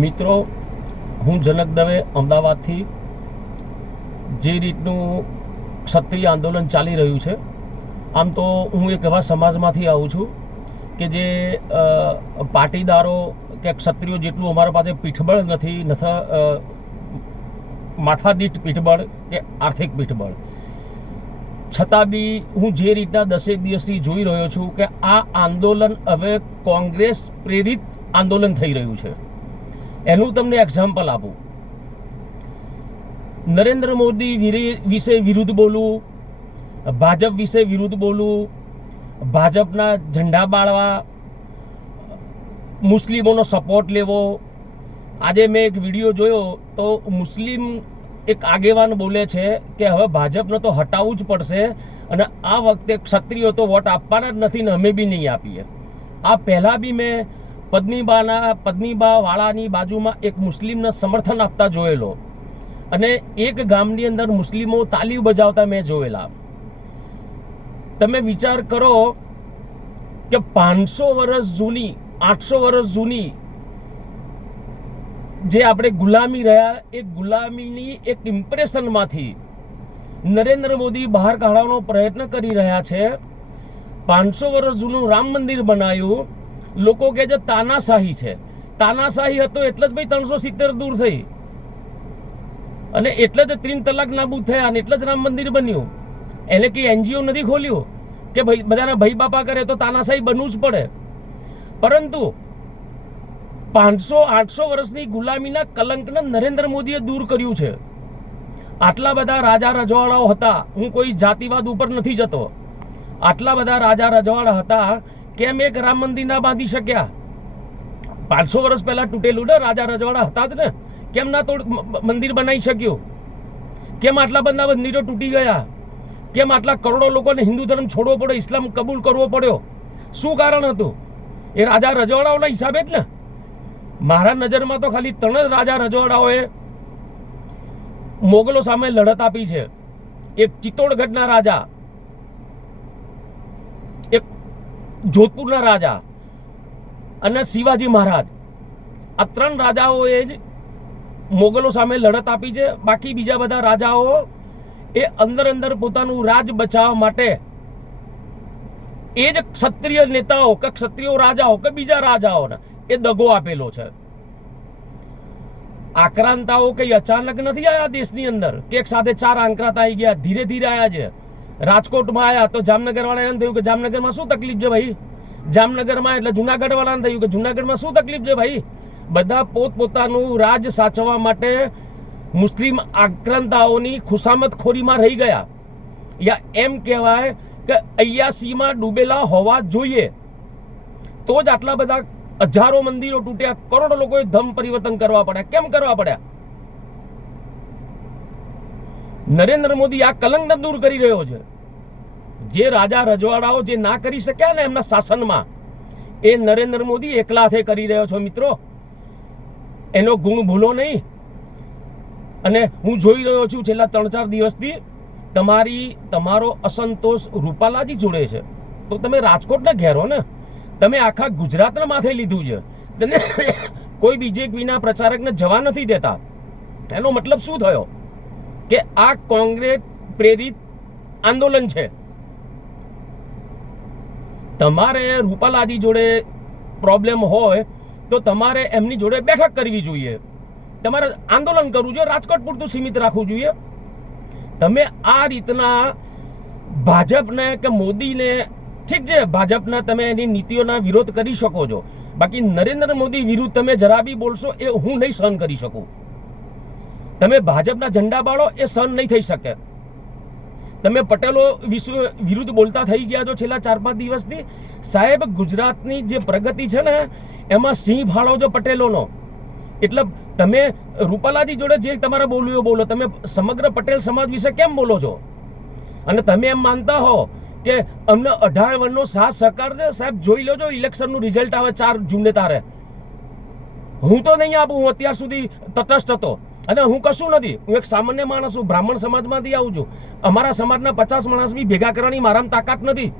મિત્રો, હું જનક દવે અમદાવાદથી જે રીતનું ક્ષત્રિય આંદોલન ચાલી રહ્યું છે, આમ તો હું એક એવા સમાજમાંથી આવું છું કે જે પાટીદારો કે ક્ષત્રિયો જેટલું અમારા પાસે પીઠબળ નથી, નથા માથાદીઠ પીઠબળ કે આર્થિક પીઠબળ. છતાં બી હું જે રીતના દસેક દિવસથી જોઈ રહ્યો છું કે આ આંદોલન હવે કોંગ્રેસ પ્રેરિત આંદોલન થઈ રહ્યું છે. એનું તમને એક્ઝામ્પલ આપું. નરેન્દ્ર મોદી વિશે વિરુદ્ધ બોલવું, ભાજપ વિશે વિરુદ્ધ બોલવું, ભાજપના ઝંડા બાળવા, મુસ્લિમોનો સપોર્ટ લેવો. આજે મેં એક વીડિયો જોયો તો મુસ્લિમ એક આગેવાન બોલે છે કે હવે ભાજપને તો હટાવવું જ પડશે અને આ વખતે ક્ષત્રિયો તો વોટ આપવાના જ નથી ને અમે બી નહીં આપીએ. આ પહેલાં બી મેં પદ્મીબાના પદ્મીબા વાળાની બાજુમાં એક મુસ્લિમને સમર્થન આપતા જોયેલો અને એક ગામની અંદર મુસ્લિમો તાલી બજાવતા મેં જોયેલા. તમે વિચાર કરો કે પાંચસો વર્ષ જૂની, આઠસો વર્ષ જૂની જે આપણે ગુલામી રહ્યા, એ ગુલામીની એક ઇમ્પ્રેશનમાંથી નરેન્દ્ર મોદી બહાર કાઢવાનો પ્રયત્ન કરી રહ્યા છે. પાંચસો વર્ષ જૂનું રામ મંદિર બનાવ્યું લોકો કે જે તાનાશાહી છે. તાનાશાહી હતો એટલે જ ભાઈ ત્રણસો સિત્તેર દૂર થઈ. અને એટલે જ ત્રણ તલાક નાબૂદ થયા અને એટલે જ રામ મંદિર બન્યું. એને કે એનજીઓ નથી ખોલ્યું કે ભાઈ બધાના ભાઈ બાપા કરે તો તાનાશાહી બનવું જ પડે. પરંતુ પાંચસો આઠસો વર્ષની ગુલામીના કલંકને નરેન્દ્ર મોદીએ દૂર કર્યું છે. આટલા બધા રાજા રજવાડાઓ હતા. હું કોઈ જાતિવાદ ઉપર નથી જતો. આટલા બધા રાજા રજવાડા હતા કેમ એક રામ મંદિર ના બાંધી શક્યા? પાંચસો વર્ષ પહેલા તૂટેલું ને રાજા રજવાડા હતા જ ને. કેમ ના તોડ મંદિર બનાવી શક્યું? કેમ આટલા બધા મંદિરો તૂટી ગયા? કેમ આટલા કરોડો લોકોને હિન્દુ ધર્મ છોડવો પડ્યો, ઇસ્લામ કબૂલ કરવો પડ્યો? શું કારણ હતું? એ રાજા રજવાડાઓના હિસાબે જ ને. મારા નજરમાં તો ખાલી ત્રણ જ રાજા રજવાડાઓએ મોગલો સામે લડત આપી છે. એક ચિત્તોડગઢના રાજા એક જોધપુરના રાજા અને શિવાજી મહારાજ. આ ત્રણ રાજાઓએ જ મોગલો સામે લડત આપી છે. બાકી બીજા બધા રાજાઓ એ અંદર અંદર પોતાનું રાજ બચાવવા માટે એ જ ક્ષત્રિય નેતાઓ કે ક્ષત્રિય રાજાઓ કે બીજા રાજાઓને એ દગો આપેલો છે. આક્રાંતાઓ કઈ અચાનક નથી આવ્યા દેશની અંદર? કે એક સાથે ચાર આંકરાતા આવી ગયા, ધીરે ધીરે આવ્યા છે? રાજકોટમાં આવ્યા તો જામનગર વાળાને એમ થયું કે જામનગરમાં શું તકલીફ છે ભાઈ? જામનગરમાં એટલે જુનાગઢ વાળાને થયું કે જુનાગઢમાં શું તકલીફ છે ભાઈ? બધા પોતપોતાનું રાજ સાચવવા માટે મુસ્લિમ આક્રાંતાઓની ખુશામતખોરીમાં રહી ગયા. યા એમ કહેવાય કે અયાસીમાં ડૂબેલા હોવા જોઈએ. તો જ આટલા બધા હજારો મંદિરો તૂટ્યા, કરોડો લોકોએ ધમ પરિવર્તન કરવા પડ્યા. કેમ કરવા પડ્યા? નરેન્દ્ર મોદી આ કલંકને દૂર કરી રહ્યો છે. જે રાજા રજવાડાઓ જે ના કરી શક્યા ને એમના શાસનમાં, એ નરેન્દ્ર મોદી એકલાથે કરી રહ્યો છો મિત્રો. એનો ગુણ ભૂલો નહીં. અને હું જોઈ રહ્યો છું છેલ્લા ત્રણ ચાર દિવસથી તમારી, તમારો અસંતોષ રૂપાલાજી જોડે છે. તો તમે રાજકોટને ઘેરો ને. તમે આખા ગુજરાતના માથે લીધું છે. તેને કોઈ બીજેપીના પ્રચારકને જવા નથી દેતા. એનો મતલબ શું થયો? કે આ કોંગ્રેસ પ્રેરિત આંદોલન છે. તમારે રૂપાલાજી જોડે પ્રોબ્લેમ હોય તો તમારે એમની જોડે બેઠક કરવી જોઈએ. તમારે આંદોલન કરવું જોઈએ, રાજકોટ પૂરતું સીમિત રાખવું જોઈએ. તમે આ રીતના ભાજપને કે મોદીને, ઠીક છે, ભાજપના તમે એની નીતિઓના વિરોધ કરી શકો છો. બાકી નરેન્દ્ર મોદી વિરુદ્ધ તમે જરા બી બોલશો એ હું નહીં સહન કરી શકું. તમે ભાજપના ઝંડા બાળો એ સહન નહીં થઈ શકે. તમે પટેલો વિશ્વ વિરુદ્ધ બોલતા થઈ ગયા છો છેલ્લા ચાર પાંચ દિવસથી. સાહેબ, ગુજરાતની જે પ્રગતિ છે ને, એમાં સિંહ ફાળો છો પટેલોનો. એટલે તમે રૂપાલાજી જોડે જે તમારે બોલવું એ બોલો, તમે સમગ્ર પટેલ સમાજ વિશે કેમ બોલો છો? અને તમે એમ માનતા હો કે અમને અઢાર વર્ષનો સાથ સહકાર છે? સાહેબ, જોઈ લેજો, ઇલેક્શનનું રિઝલ્ટ આવે ચાર જૂને તારે. હું તો નહીં આપું, હું અત્યાર સુધી તટસ્થ હતો. અને હું કશું નથી. હું એક સામાન્ય માણસ છું. બ્રાહ્મણ સમાજમાંથી આવું છું. અમારા સમાજના પચાસ માણસ બી ભેગા કરવાની મારામાં તાકાત નથી.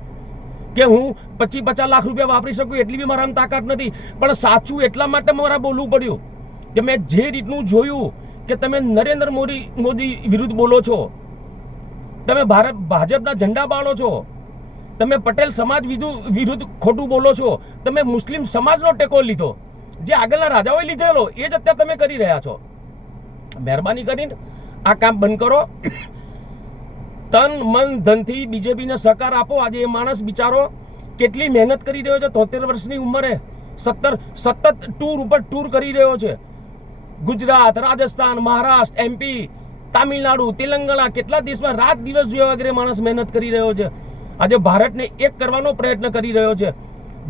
કે હું પચીસ પચાસ લાખ રૂપિયા વાપરી શકું એટલી બી મારામાં તાકાત નથી. પણ સાચું એટલા માટે મારા બોલવું પડ્યું કે મેં જે રીતનું જોયું કે તમે નરેન્દ્ર મોદી મોદી વિરુદ્ધ બોલો છો. તમે ભારત ભાજપના ઝંડા બાળો છો. તમે પટેલ સમાજ વિરુદ્ધ ખોટું બોલો છો. તમે મુસ્લિમ સમાજનો ટેકો લીધો. જે આગળના રાજાઓએ લીધેલો, એ જ અત્યારે તમે કરી રહ્યા છો. મહેરબાની કરીને આ કામ બંધ કરો. તન, મન, ધનથી બીજેપીને સહકાર આપો. આજે એ માણસ બિચારો કેટલી મહેનત કરી રહ્યો છે. તોતેર વર્ષની ઉંમરે સત્તર, સતત ટૂર ઉપર ટૂર કરી રહ્યો છે. ગુજરાત, રાજસ્થાન, મહારાષ્ટ્ર એમપી તામિલનાડુ, તેલંગાણા કેટલા દેશમાં રાત દિવસ જોયા વગેરે માણસ મહેનત કરી રહ્યો છે. આજે ભારતને એક કરવાનો પ્રયત્ન કરી રહ્યો છે.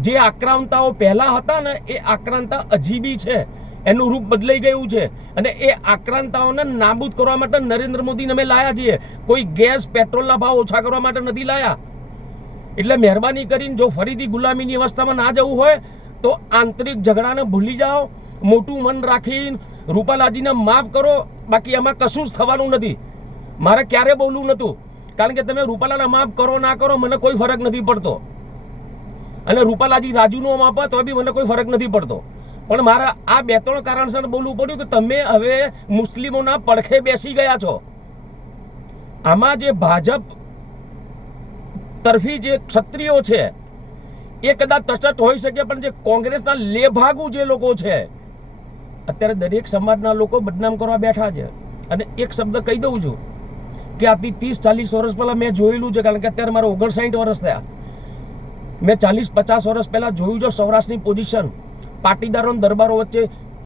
જે આક્રાંતાઓ પહેલાં હતા ને, એ આક્રાંતા અજીબી છે. એનું રૂપ બદલાઈ ગયું છે. અને એ આક્રાંતાઓને નાબૂદ કરવા માટે નરેન્દ્ર મોદીને અમે લાયા છીએ. કોઈ ગેસ, પેટ્રોલના ભાવ ઓછા કરવા માટે નથી લાયા. એટલે મહેરબાની કરીને જો ફરીથી ગુલામીની અવસ્થામાં ના જવું હોય, તો આંતરિક ઝઘડાને ભૂલી જાઓ. મોટું મન રાખીને રૂપાલાજીને માફ કરો. બાકી એમાં કશું જ થવાનું નથી. મારે ક્યારે બોલવું નહોતું. કારણ કે તમે રૂપાલાને માફ કરો ના કરો, મને કોઈ ફરક નથી પડતો. અને રૂપાલાજી રાજુનો માફ તો બી મને કોઈ ફરક નથી પડતો. પણ મારા આ બે ત્રણ કારણસર બોલવું પડ્યું કે તમે હવે મુસ્લિમોના પડખે બેસી ગયા છો. આમાં જે ભાજપ તરફી જે ક્ષત્રિયો છે, એ કદાચ તટસ્થ હોઈ શકે, પણ જે કોંગ્રેસના લેભાગુ જે લોકો છે, અત્યારે દરેક સમાજના લોકો બદનામ કરવા બેઠા છે. અને એક શબ્દ કહી દઉં છું કે આથી ત્રીસ ચાલીસ વર્ષ પહેલાં મેં જોયેલું છે, કારણ કે અત્યારે મારા ઓગણસાઠ વર્ષ થયા. મેં ચાલીસ પચાસ વર્ષ પહેલાં જોયું છે સૌરાષ્ટ્રની પોઝિશન પાટીદારો દરબારો વચ્ચે